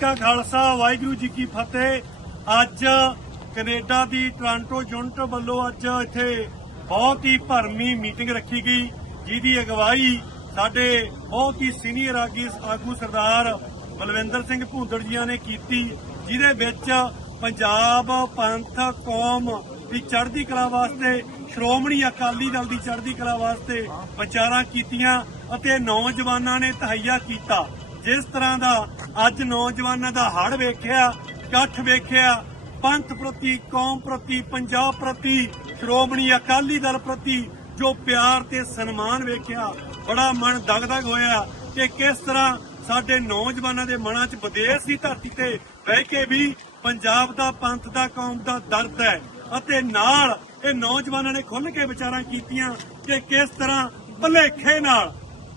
ਕਾ ਖਾਲਸਾ, ਵਾਹਿਗੁਰੂ ਜੀ ਕੀ ਫਤਿਹ। ਅੱਜ ਕੈਨੇਡਾ ਦੀ Toronto unit ਵੱਲੋਂ ਅੱਜ ਇੱਥੇ ਬਹੁਤ ਹੀ ਭਰਮੀ ਮੀਟਿੰਗ ਰੱਖੀ ਗਈ, ਜਿਹਦੀ ਅਗਵਾਈ ਸਾਡੇ ਬਹੁਤ ਹੀ ਸੀਨੀਅਰ ਆਗੂ ਸਰਦਾਰ ਬਲਵਿੰਦਰ ਸਿੰਘ ਭੂੰਦੜ ਜੀਆਂ ਨੇ ਕੀਤੀ, ਜਿਹਦੇ ਵਿੱਚ ਪੰਜਾਬ ਪੰਥ ਕੌਮ ਦੀ ਚੜ੍ਹਦੀ ਕਲਾ ਵਾਸਤੇ, ਸ਼੍ਰੋਮਣੀ ਅਕਾਲੀ ਦਲ ਦੀ ਚੜ੍ਹਦੀ ਕਲਾ ਵਾਸਤੇ ਵਿਚਾਰਾਂ ਕੀਤੀਆਂ ਅਤੇ ਨੌਜਵਾਨਾਂ ਨੇ ਤਹਈਆ ਕੀਤਾ। ਜਿਸ ਤਰ੍ਹਾਂ ਦਾ ਅੱਜ ਨੌਜਵਾਨਾਂ ਦਾ ਹੜ ਵੇਖਿਆ, ਇਕੱਠ ਵੇਖਿਆ, ਪੰਥ ਪ੍ਰਤੀ, ਕੌਮ ਪ੍ਰਤੀ, ਪੰਜਾਬ ਪ੍ਰਤੀ, ਸ਼੍ਰੋਮਣੀ ਅਕਾਲੀ ਦਲ ਪ੍ਰਤੀ ਜੋ ਪਿਆਰ ਤੇ ਸਨਮਾਨ ਵੇਖਿਆ, ਬੜਾ ਮਨ ਦਗਦਗ ਹੋਇਆ ਕਿ ਕਿਸ ਤਰ੍ਹਾਂ ਸਾਡੇ ਨੌਜਵਾਨਾਂ ਦੇ ਮਨਾਂ 'ਚ ਵਿਦੇਸ਼ ਦੀ ਧਰਤੀ ਤੇ ਬਹਿ ਕੇ ਵੀ ਪੰਜਾਬ ਦਾ, ਪੰਥ ਦਾ, ਕੌਮ ਦਾ ਦਰਦ ਹੈ ਅਤੇ ਨਾਲ ਇਹ ਨੌਜਵਾਨਾਂ ਨੇ ਖੁੱਲ ਕੇ ਵਿਚਾਰਾਂ ਕੀਤੀਆਂ ਕਿ ਕਿਸ ਤਰ੍ਹਾਂ ਭਲੇਖੇ ਨਾਲ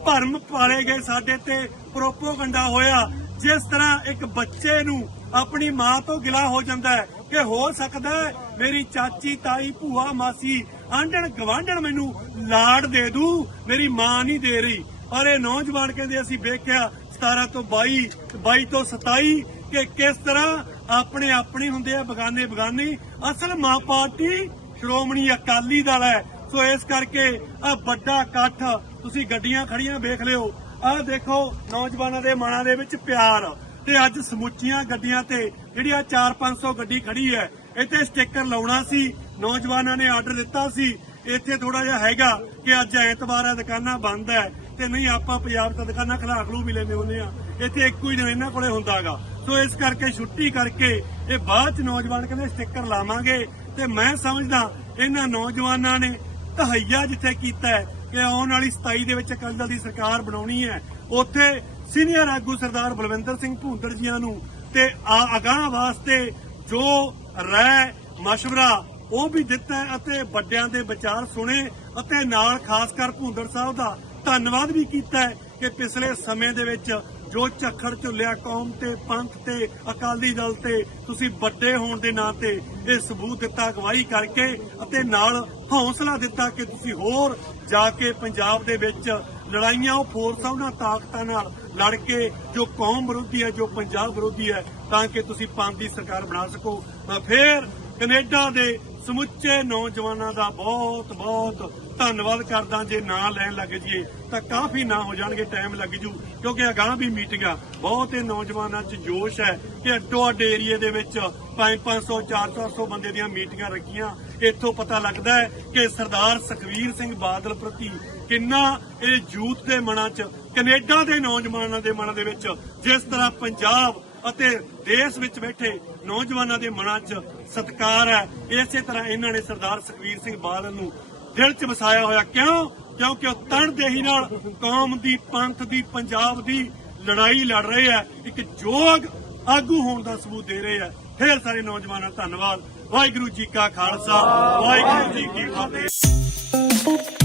ਭਰਮ ਪਾਲੇ ਗਏ ਸਾਡੇ ਤੇ, ਪ੍ਰੋਪੋਗੰਡਾ ਹੋਇਆ ਜਿਸ ਤਰ੍ਹਾਂ ਇੱਕ ਬੱਚੇ ਨੂੰ ਆਪਣੀ ਮਾਂ ਤੋਂ ਗਿਲਾ ਹੋ ਜਾਂਦਾ ਹੈ ਕਿ ਹੋ ਸਕਦਾ ਹੈ ਮੇਰੀ ਚਾਚੀ, ਤਾਈ, ਭੂਆ, ਮਾਸੀ ਆਂਡਣ ਗਵਾਂਢਣ ਮੈਨੂੰ ਲਾੜ ਦੇ ਦੂ, ਮੇਰੀ ਮਾਂ ਨਹੀਂ ਦੇ ਰਹੀ। ਪਰ ਇਹ ਨੌਜਵਾਨ ਕਹਿੰਦੇ, ਅਸੀਂ ਵੇਖਿਆ 17 ਤੋਂ 22 22 ਤੋਂ 27 ਕਿ ਕਿਸ ਤਰ੍ਹਾਂ ਆਪਣੇ ਆਪਣੇ ਹੁੰਦੇ ਆ ਬਗਾਨੇ ਬਗਾਨੀ। ਅਸਲ ਮਾਂ ਪਾਰਟੀ ਸ਼੍ਰੋਮਣੀ ਅਕਾਲੀ ਦਲ ਹੈ। ਸੋ ਇਸ ਕਰਕੇ ਆ ਵੱਡਾ ਇਕੱਠ, ਤੁਸੀਂ ਗੱਡੀਆਂ ਖੜੀਆਂ ਵੇਖ ਲਿਓ। ਆਹ ਦੇਖੋ ਨੌਜਵਾਨਾਂ ਦੇ ਮਨਾਂ ਦੇ ਵਿੱਚ ਪਿਆਰ ਤੇ ਅੱਜ ਸਮੁੱਚੀਆਂ ਗੱਡੀਆਂ ਤੇ ਜਿਹੜੀ ਆ 4-500 ਗੱਡੀ ਖੜੀ ਹੈ, ਇੱਥੇ ਸਟicker ਲਾਉਣਾ ਸੀ, ਨੌਜਵਾਨਾਂ ਨੇ ਆਰਡਰ ਦਿੱਤਾ ਸੀ। ਇੱਥੇ ਥੋੜਾ ਜਿਹਾ ਹੈਗਾ ਕਿ ਅੱਜ ਐਤਵਾਰ ਹੈ ਦੁਕਾਨਾਂ ਬੰਦ ਹੈ ਤੇ ਨਹੀਂ ਆਪਾਂ ਪੰਜਾਬ ਤੋਂ ਦੁਕਾਨਾਂ ਖਲਾ ਖਲੂ ਵੀ ਲੈਂਦੇ ਹੁੰਦੇ ਆ। ਇੱਥੇ ਇੱਕੋ ਹੀ ਦਿਨ ਇਹਨਾਂ ਕੋਲੇ ਹੁੰਦਾਗਾ ਸੋ ਇਸ ਕਰਕੇ ਛੁੱਟੀ ਕਰਕੇ ਇਹ ਬਾਅਦ ਚ ਨੌਜਵਾਨ ਕਹਿੰਦੇ ਸਟicker ਲਾਵਾਂਗੇ ਤੇ ਮੈਂ ਸਮਝਦਾ ਇਹਨਾਂ ਨੌਜਵਾਨਾਂ ਨੇ ਤਹਈਆ ਜਿੱਥੇ ਕੀਤਾ ਕਿ ਆਉਣ ਵਾਲੀ 27 ਦੇ ਵਿੱਚ ਅਕਾਲੀ ਦਲ ਦੀ ਸਰਕਾਰ ਬਣਾਉਣੀ ਹੈ। ਉੱਥੇ ਸੀਨੀਅਰ ਆਗੂ ਸਰਦਾਰ ਬਲਵਿੰਦਰ ਸਿੰਘ ਭੂੰਦੜ ਜੀਆਂ ਨੂੰ ਤੇ ਆ- ਅਗਾਂਹ ਵਾਸਤੇ ਜੋ ਰਾਏ, ਮਸ਼ਵਰਾ, ਉਹ ਵੀ ਦਿੱਤਾ ਅਤੇ ਵੱਡਿਆਂ ਦੇ ਵਿਚਾਰ ਸੁਣੇ ਅਤੇ ਨਾਲ ਖਾਸ ਕਰ ਭੂੰਦੜ ਸਾਹਿਬ ਦਾ ਧੰਨਵਾਦ ਵੀ ਕੀਤਾ ਕਿ ਪਿਛਲੇ ਸਮੇਂ ਦੇ ਵਿੱਚ ਜੋ ਝੱਖੜ ਝੁੱਲਿਆ ਕੌਮ ਤੇ, ਪੰਥ ਤੇ, ਅਕਾਲੀ ਦਲ ਤੇ, ਤੁਸੀਂ ਵੱਡੇ ਹੋਣ ਦੇ ਨਾਂ ਤੇ ਇਹ ਸਬੂਤ ਦਿੱਤਾ, ਅਗਵਾਈ ਕਰਕੇ ਅਤੇ ਨਾਲ ਹੌਸਲਾ ਦਿੱਤਾ ਕਿ ਤੁਸੀਂ ਹੋਰ ਜਾ ਕੇ ਪੰਜਾਬ ਦੇ ਵਿੱਚ ਲੜਾਈਆਂ, ਉਹ ਫੋਰਸਾਂ ਉਹਨਾਂ ਤਾਕਤਾਂ ਨਾਲ ਲੜ ਕੇ ਜੋ ਕੌਮ ਵਿਰੋਧੀ ਹੈ, ਜੋ ਪੰਜਾਬ ਵਿਰੋਧੀ ਹੈ, ਤਾਂ ਕਿ ਤੁਸੀਂ ਪੰਜ ਦੀ ਸਰਕਾਰ ਬਣਾ ਸਕੋ। ਮੈਂ ਫੇਰ ਕੈਨੇਡਾ ਦੇ ਸਮੁੱਚੇ ਨੌਜਵਾਨਾਂ ਦਾ ਬਹੁਤ ਬਹੁਤ ਧੰਨਵਾਦ ਕਰਦਾ ਜੇ ਨਾਂ ਲੈਣ ਲੱਗ ਜੀਏ ਤਾਂ ਕਾਫੀ ਨਾ ਹੋ ਜਾਣਗੇ, ਟਾਈਮ ਲੱਗ ਜੂ। ਕਿਉਂਕਿ ਅਗਾਂਹ ਵੀ ਮੀਟਿੰਗਾਂ, ਬਹੁਤ ਹੀ ਨੌਜਵਾਨਾਂ 'ਚ ਜੋਸ਼ ਹੈ ਕਿ ਅੱਡੋ ਅੱਡ ਏਰੀਏ ਦੇ ਵਿੱਚ 5-500 400 ਬੰਦੇ ਦੀਆਂ ਮੀਟਿੰਗਾਂ ਰੱਖੀਆਂ। ਇੱਥੋਂ ਪਤਾ ਲੱਗਦਾ ਹੈ ਕਿ ਸਰਦਾਰ ਸੁਖਵੀਰ ਸਿੰਘ ਬਾਦਲ ਪ੍ਰਤੀ ਕਿੰਨਾ ਇਹ ਯੂਥ ਦੇ ਮਨਾਂ 'ਚ, ਕੈਨੇਡਾ ਦੇ ਨੌਜਵਾਨਾਂ ਦੇ ਮਨਾਂ ਦੇ ਵਿੱਚ ਜਿਸ ਤਰ੍ਹਾਂ ਪੰਜਾਬ ਅਤੇ ਦੇਸ਼ ਵਿੱਚ ਬੈਠੇ ਨੌਜਵਾਨਾਂ ਦੇ ਮਨਾਂ 'ਚ ਸਤਿਕਾਰ ਹੈ। ਇਸੇ ਤਰ੍ਹਾਂ ਇਹਨਾਂ ਨੇ ਸਰਦਾਰ ਸੁਖਵੀਰ ਸਿੰਘ ਬਾਦਲ ਨੂੰ ਦਿਲ 'ਚ ਵਸਾਇਆ ਹੋਇਆ। ਕਿਉਂ? ਕਿਉਂਕਿ ਉਹ ਤਣਦੇਹੀ ਨਾਲ ਕੌਮ ਦੀ, ਪੰਥ ਦੀ, ਪੰਜਾਬ ਦੀ ਲੜਾਈ ਲੜ ਰਹੇ ਹੈ। ਇੱਕ ਯੋਗ ਆਗੂ ਹੋਣ ਦਾ ਸਬੂਤ ਦੇ ਰਹੇ ਹੈ। ਫੇਰ ਸਾਰੇ ਨੌਜਵਾਨਾਂ ਧੰਨਵਾਦ। ਵਾਹਿਗੁਰੂ ਜੀ ਕਾ ਖਾਲਸਾ। ਵਾਹਿਗੁਰੂ ਜੀ ਕੀ ਫਤਿਹ।